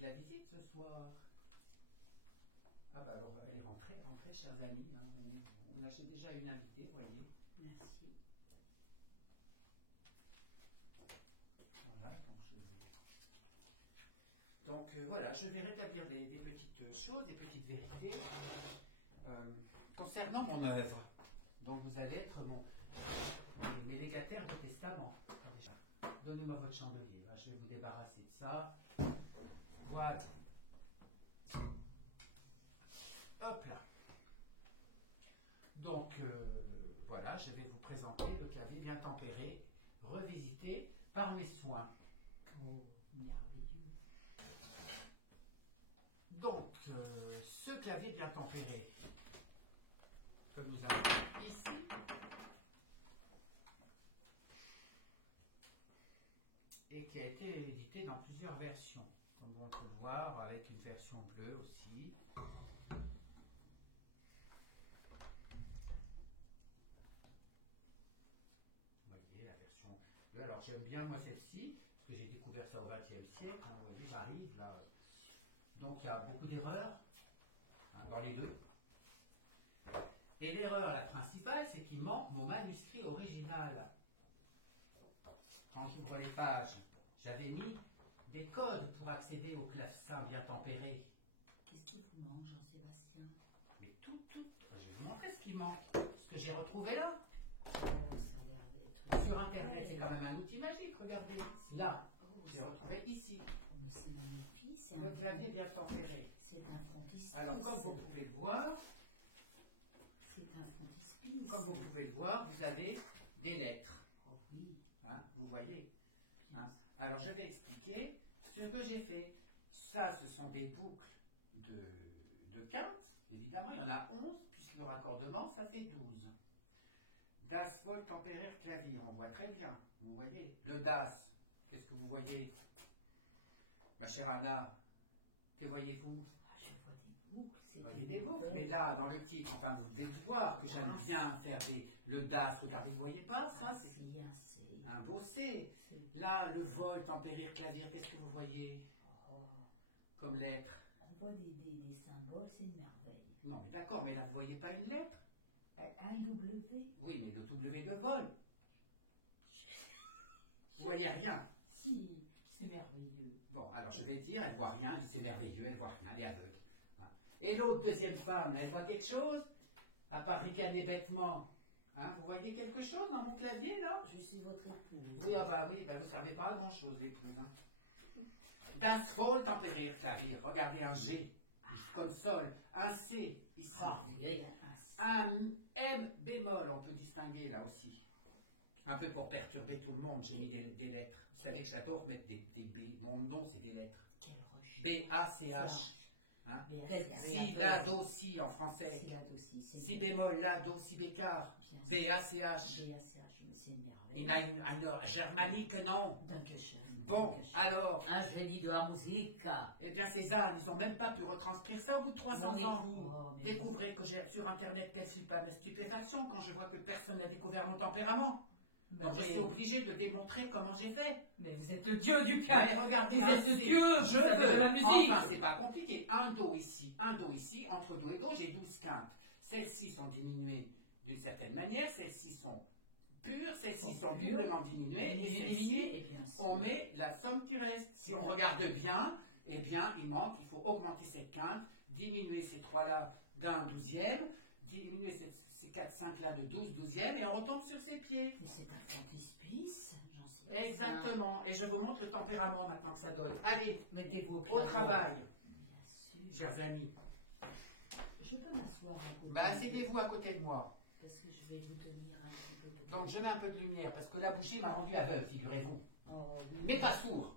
de la visite ce soir? Ah bah alors, elle est rentrée, chers amis. Hein. On a déjà une invitée, voyez. Merci. Voilà, donc, voilà, je vais rétablir des petites choses, des petites vérités concernant mon œuvre. Donc vous allez être mes légataires de testament. Donnez-moi votre chandelier, là. Je vais vous débarrasser de ça. Voilà. Hop là. Donc voilà, je vais vous présenter le clavier bien tempéré, revisité par mes soins. Oh, merveilleux. Donc, ce clavier bien tempéré que nous avons ici, et qui a été édité dans plusieurs versions, comme on peut le voir, avec une version bleue aussi. Vous voyez la version bleue. Alors j'aime bien moi celle-ci, parce que j'ai découvert ça au XXe siècle. Hein, vous voyez, j'arrive là. Donc il y a beaucoup d'erreurs hein, dans les deux. Et l'erreur la principale, c'est qu'il manque mon manuscrit original. Quand j'ouvre les pages, j'avais mis des codes pour accéder au clavecin bien tempéré. Qu'est-ce qui vous manque, Jean-Sébastien? Mais tout, je vais vous montrer ce qui manque. Ce que j'ai retrouvé là. Ça a l'air d'être... Sur Internet, c'est quand même un outil magique, regardez. Là, j'ai retrouvé ici. Oh, mais c'est magnifique, c'est Le un... clavier bien tempéré. C'est un frontispice. Alors, comme vous pouvez le voir, vous avez des lettres. Oh oui. Hein, vous voyez hein. Alors, je vais expliquer ce que j'ai fait. Ça, ce sont des boucles de quinte. Évidemment, il y en a 11, puisque le raccordement, ça fait 12. Das Volt tempéraire clavier, on voit très bien. Vous voyez le Das, qu'est-ce que vous voyez? Ma chère Anna, que voyez-vous? Ah, je vois des boucles. Vous voyez des boucles, mais là, dans le titre, enfin, vous devez voir que j'aime bien faire le Das. Regardez, vous voyez pas ça? C'est un beau C. Là, le Vol tempéraire clavier, qu'est-ce que vous voyez comme lettre? On voit des symboles, c'est une merveille. Non, mais d'accord, mais là, vous voyez pas une lettre? Un W. Oui, mais le W de Vol. Vous voyez rien? Si, c'est merveilleux. Bon, alors je vais dire, elle voit rien, c'est merveilleux, elle voit rien, elle est aveugle. Et l'autre deuxième femme, elle voit quelque chose? À part ricaner bêtement. Hein, vous voyez quelque chose dans mon clavier, là? Je suis votre épouse. Oui, ah bah oui, bah vous ne savez pas grand-chose, l'épouse. Hein. Das Vol tempéraire clavier, regardez un G, comme sol, un C, il sera. Un M bémol, on peut distinguer là aussi. Un peu pour perturber tout le monde, j'ai mis des lettres. Vous savez que j'adore mettre des B. Mon nom, c'est des lettres. Quelle roche. B-A-C-H. Hein? Si, la, do, si en français. Si, la, do, si. Si bémol, la, do, si bécard. B-A-C-H. B-A-C-H, c'est une merveille. Il a une germanique, non? Dankeschön. Bon, alors. Un génie de la musique. Eh bien, César, ils n'ont même pas pu retranscrire ça au bout de 300 ans. Oh, Découvrez que j'ai sur Internet quelle stupéfaction quand je vois que personne n'a découvert mon tempérament. Donc je suis obligé de démontrer comment j'ai fait. Mais vous êtes le dieu du cœur. Regardez, vous êtes le dieu, je veux de la musique. Enfin, c'est pas compliqué. Un do ici, entre do et do, j'ai 12 quintes. Celles-ci sont diminuées d'une certaine manière, celles-ci sont pures, celles-ci sont doublement diminuées, et celles-ci, on met la somme qui reste. Si on regarde bien, eh bien, il faut augmenter cette quinte, diminuer ces trois-là d'un douzième, diminuer ces 4-5 là de 12 douzièmes, et on retombe sur ses pieds. Mais c'est un frontispice, j'en sais pas. Exactement. Et je vous montre le tempérament maintenant que ça donne. Allez, mettez-vous au travail. Bien sûr. Chers amis. Je peux m'asseoir à côté. Bah, asseyez-vous à côté de moi. Parce que je vais vous tenir un petit peu. Donc, je mets un peu de lumière, parce que la bougie m'a rendu aveugle, figurez-vous. Oh, oui. Mais pas sourd.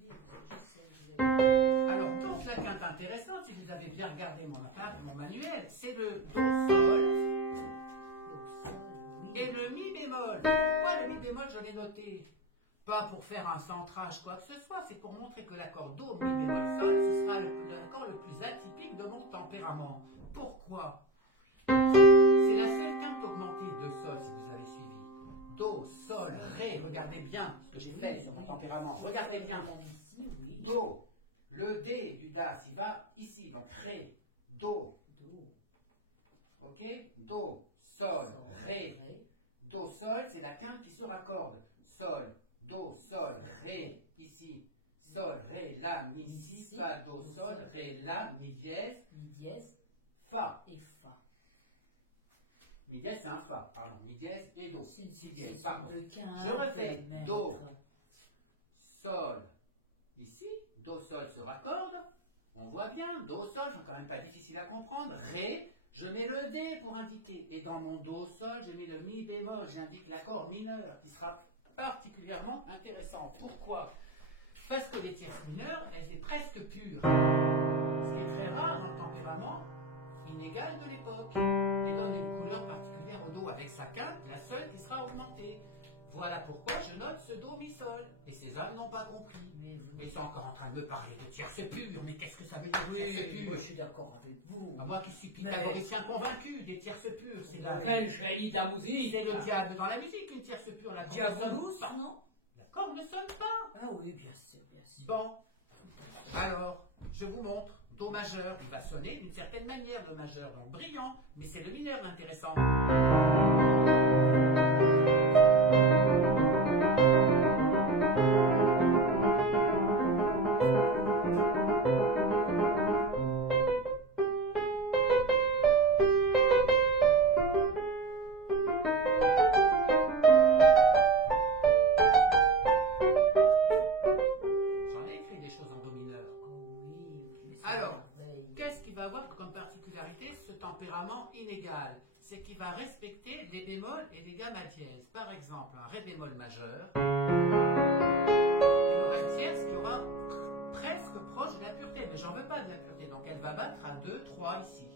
Oui, je sais. Alors, donc, la quinte intéressante, si vous avez bien regardé mon manuel, c'est le do sol. Et le mi bémol. Pourquoi le mi bémol, je l'ai noté? Pas pour faire un centrage, quoi que ce soit, c'est pour montrer que l'accord do, mi bémol, sol, ce sera l'accord le plus atypique de mon tempérament. Pourquoi? C'est la seule quinte augmentée de sol, si vous avez suivi. Do, sol, ré, regardez bien ce que j'ai fait sur mon tempérament. Regardez bien. Do, Le D du DAS, il va ici, donc Ré, Do, Do. ok? Do, Sol, Sol, Ré. Ré. Do, Sol, c'est la quinte qui se raccorde. Sol, Do, Sol, Ré, ici. Sol, Ré, La, Mi, Si, Fa, Do, Sol, Ré, La, Mi dièse, Mi dièse Fa. et Fa. Mi dièse, c'est un Fa, pardon. Mi dièse et Do. C'est une Si dièse, succession pardon. de quintes. Je refais. maître. Do, Sol, ici. Do, Sol se raccorde. On voit bien. Do, Sol, c'est quand même pas difficile à comprendre. Ré, je mets le D pour indiquer. Et dans mon Do, Sol, je mets le Mi bémol. J'indique l'accord mineur qui sera particulièrement intéressant. Pourquoi? Parce que les tierces mineures, elles sont presque pures. Ce qui est très rare dans le tempérament inégal de l'époque. Et donne une couleur particulière au Do avec sa quinte, la seule qui sera augmentée. Voilà pourquoi je note ce Do mi sol. Et ces âmes n'ont pas compris. Mais vous... Ils sont encore en train de me parler de tierces pures. Mais qu'est-ce que ça veut dire tierces Oui, moi je pures? suis d'accord avec vous. Moi qui suis pythagoricien convaincu des tierces pures. C'est la la musique. c'est le diable dans la musique, une tierce pure. La corde ne Diabolus, sonne pas. non? La corde ne sonne pas. Ah oui, bien sûr, bien sûr. Bon, alors, je vous montre. Do majeur, il va sonner d'une certaine manière, le majeur, donc brillant, mais c'est le mineur l'intéressant. J'en ai écrit des choses en do mineur. Oh oui, mais c'est Alors, merveille. qu'est-ce qu'il va avoir comme particularité ce tempérament inégal? C'est qu'il va respecter des bémols et des gamma dièses. Par exemple, un ré bémol majeur, il aura une tierce qui aura presque proche de la pureté, mais j'en veux pas de la pureté, donc elle va battre à 2, 3 ici.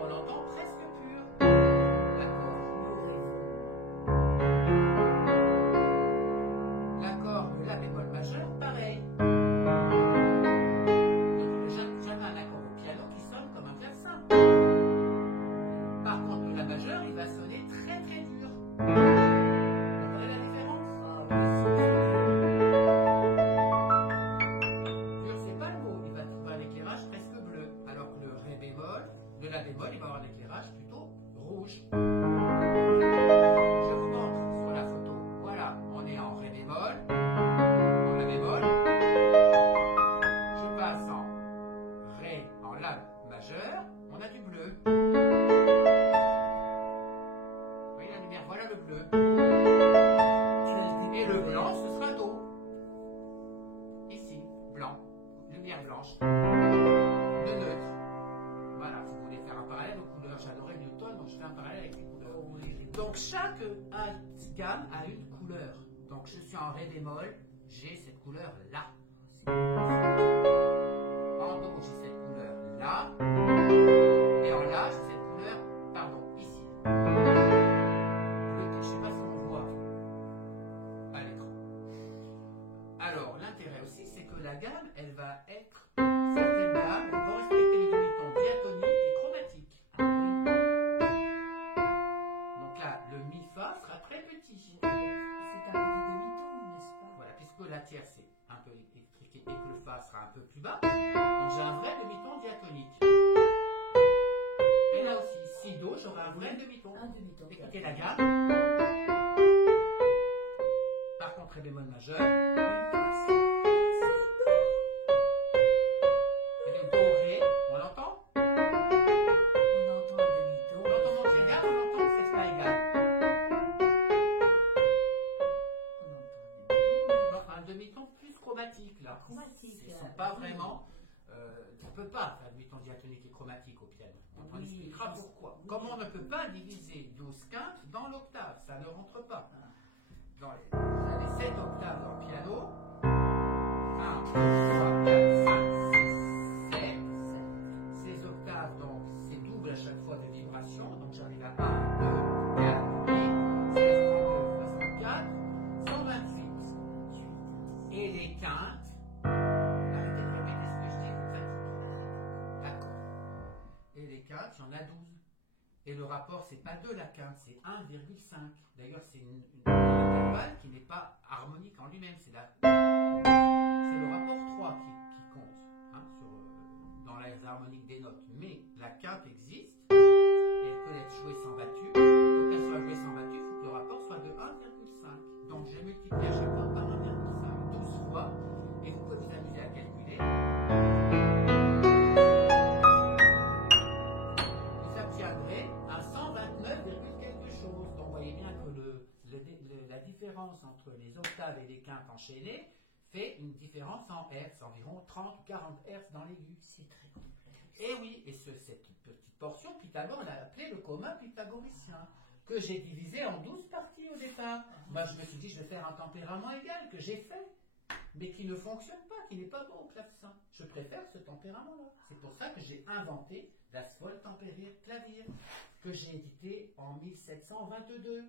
On l'entend presque pur. L'accord. L'accord de la bémol majeur, pareil. Jamais un accord au piano qui sonne comme un clavecin. Par contre, la majeure, il va sonner très très dur. Vous comprenez la différence? Ah oui, Dur, c'est pas le mot. Il va trouver un éclairage presque bleu. Alors que le ré bémol, de la bémol, il va avoir un éclairage plutôt rouge. Je vous montre sur la photo. Voilà, on est en ré bémol, en la bémol. Je passe en ré, en la majeur. On a du bleu. Vous voyez la lumière? Voilà le bleu. Et le blanc, ce sera do. Ici, blanc. Lumière blanche. Le neutre. Voilà, vous voulez faire un parallèle aux couleurs. J'adorais Newton, donc je fais un parallèle avec les couleurs. Donc chaque gamme a une couleur. Donc je suis en ré bémol, j'ai cette couleur là. En do, j'ai cette couleur là. Et en la, j'ai cette couleur, pardon, ici. Je ne sais pas si on voit à l'écran. Alors, l'intérêt aussi, c'est que la gamme, elle va être, certaines gammes vont respecter les demi-tons diatoniques et chromatiques. Donc là, le mi-fa sera très petit. c'est un petit demi-ton, n'est-ce pas? Voilà, puisque la tierce est un peu électriquée et que le fa sera un peu plus bas, donc j'ai un vrai demi-ton diatonique. Et là aussi, si do, j'aurai un vrai demi-ton. Un demi-ton. Écoutez la gamme. Par contre, ré bémol majeur. Et le do, ré, on l'entend? On entend un demi-ton. On l'entend monter égal, on l'entend que c'est pas égal. On entend un demi-ton. Donc un demi-ton plus chromatique là. Chromatique, Ce ne sont là. pas vraiment. On ne peut pas faire demi-ton diatonique et chromatique au piano. On Oui, expliquera oui. pourquoi. Oui. Comme on ne peut pas diviser 12 quintes dans l'octave, ça ne rentre pas. Ah. Vous avez 7 octaves dans le piano. 1, 2, 3, 4, 5, 6, 7. Ces octaves, donc, c'est double à chaque fois de vibration. Donc j'arrive à 1, 2, 4, 8, 16, 32, 64, 128. Et les quintes, arrêtez de répéter ce que je dis, vous me fatiguez. D'accord. Et les quintes, il y en a 12. Et le rapport, c'est pas 2 la quinte, c'est 1,5. D'ailleurs, c'est une intervalle qui n'est pas harmonique en lui-même. C'est la c'est le rapport 3 qui compte hein, dans les harmoniques des notes. Mais la quinte existe et elle peut être jouée sans battu. Pour qu'elle soit jouée sans battu, il faut que le rapport soit de 1,5. Donc j'ai multiplié à chaque fois par 1,5, 12 fois. Et vous pouvez vous amuser à calculer. Vous obtiendrez un 129, quelque chose. Donc vous voyez bien que la différence entre les octaves et les quintes enchaînées fait une différence en Hertz, environ 30 ou 40 Hertz dans l'aigu. C'est très complexe. Et oui, et cette petite portion, Pythagore l'a appelé le commun pythagoricien, que j'ai divisé en 12 parties au départ. Moi je me suis dit je vais faire un tempérament égal, que j'ai fait, mais qui ne fonctionne pas, qui n'est pas bon au clavecin. Je préfère ce tempérament-là. C'est pour ça que j'ai inventé la Sphole tempérée clavier, que j'ai édité en 1722.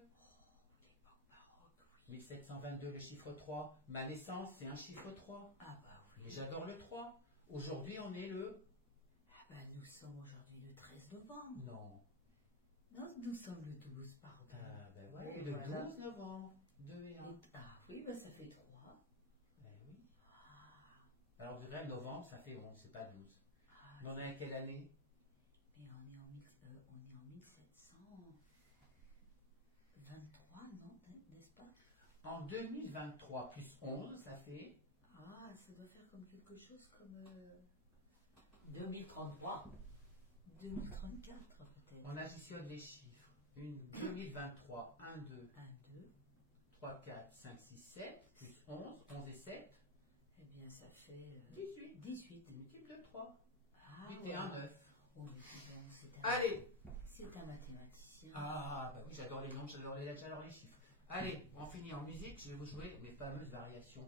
1722, le chiffre 3. Ma naissance, c'est un chiffre 3. Ah bah oui. Mais j'adore le 3. Aujourd'hui, on est le... Ah bah nous sommes aujourd'hui le 13 novembre. Non. Non, nous sommes le 12, pardon. Ah ben ouais, et le Voilà. 12 novembre. 2 et 1. Ah oui, bah ça fait 3. Ben oui. Alors, on dirait novembre, ça fait 11, c'est pas 12. Ah, Mais on est à quelle année? mais on est en 1723, non, n'est-ce pas? En 2023 plus 11, ça fait... Ah, ça doit faire comme quelque chose comme 2033. 2034 peut-être. On additionne les chiffres. 2023, 1, 2, 1, 2. 3, 4, 5, 6, 7, plus 11, 11 et 7, Eh bien, ça fait 18. 18. Multiple de 3. Ah, 8 et 1, 9. Oh, mais dis donc, Allez! c'est un mathématicien. Ah, bah oui, j'adore les nombres, j'adore les lettres, j'adore les chiffres. Allez, on finit en musique, je vais vous jouer mes fameuses variations.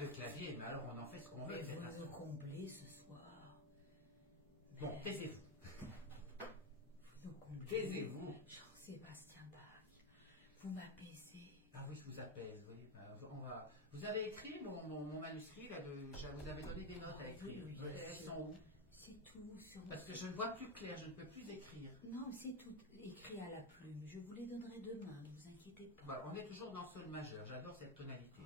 De clavier, mais alors on en fait ce qu'on veut. Mais vous me comblez ce soir. Bon, taisez-vous. Vous me comblez. Taisez-vous. Jean-Sébastien Bach, vous m'apaisez. Ah oui, je vous apaise, oui. Vous avez écrit mon manuscrit, là, je vous avais donné des notes à écrire. Oui, elles sont où? C'est tout sur... Parce que je ne vois plus clair, je ne peux plus écrire. Non, c'est tout écrit à la plume. Je vous les donnerai demain, ne vous inquiétez pas. Bah, on est toujours dans sol majeur, j'adore cette tonalité.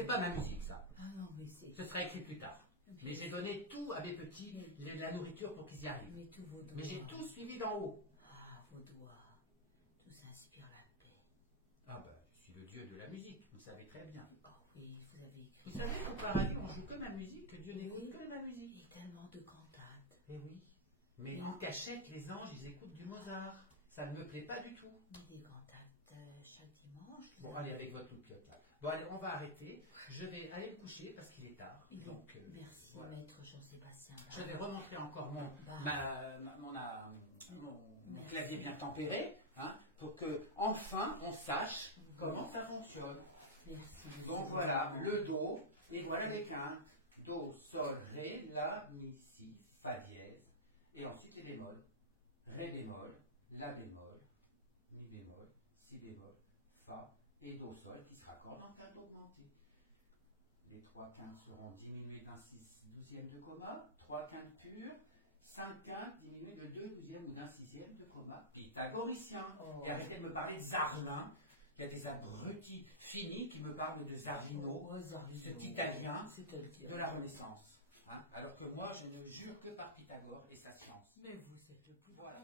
C'est pas ma musique, ça. Ah non, mais c'est... Ce sera écrit plus tard. Mais j'ai donné tout à mes petits, la nourriture pour qu'ils y arrivent. Mais tous vos doigts... Mais j'ai tout suivi d'en haut. Ah, vos doigts, tout ça inspire la paix. Ah ben, je suis le dieu de la musique, vous savez très bien. Oh oui, vous avez écrit... Vous savez qu'au paradis, on joue que ma musique, que Dieu n'écoute que ma musique. Et tellement de cantates. Eh oui. Mais en cachette, les anges, ils écoutent du Mozart. Ça ne me plaît pas du tout. Mais des cantates chaque dimanche. Bon, allez, avec votre loupiote là. Bon, allez, on va arrêter. Je vais aller me coucher parce qu'il est tard. Donc, merci, voilà. maître Jean-Sébastien. Je vais remontrer encore mon clavier bien tempéré, hein, pour que enfin on sache comment ça fonctionne. Merci. Donc voilà, le Do, et voilà les quintes. Do, Sol, Ré, La, Mi, Si, Fa dièse, et ensuite les bémols. Ré bémol, La bémol, Mi bémol, Si bémol, Fa et Do Sol qui se raccordent en quinte augmentée. Les trois quintes seront diminuées d'un 6/12e de comma, 3 quintes pures, 5 quintes diminuées de 2/12e ou d'un 6e de comma, pythagoricien. Oh. Et arrêtez de me parler de Zarlin. Il y a des abrutis finis qui me parlent de Zarlino, cet Italien de la Renaissance. Hein, alors que moi, je ne jure que par Pythagore et sa science. Mais vous êtes le plus Voilà.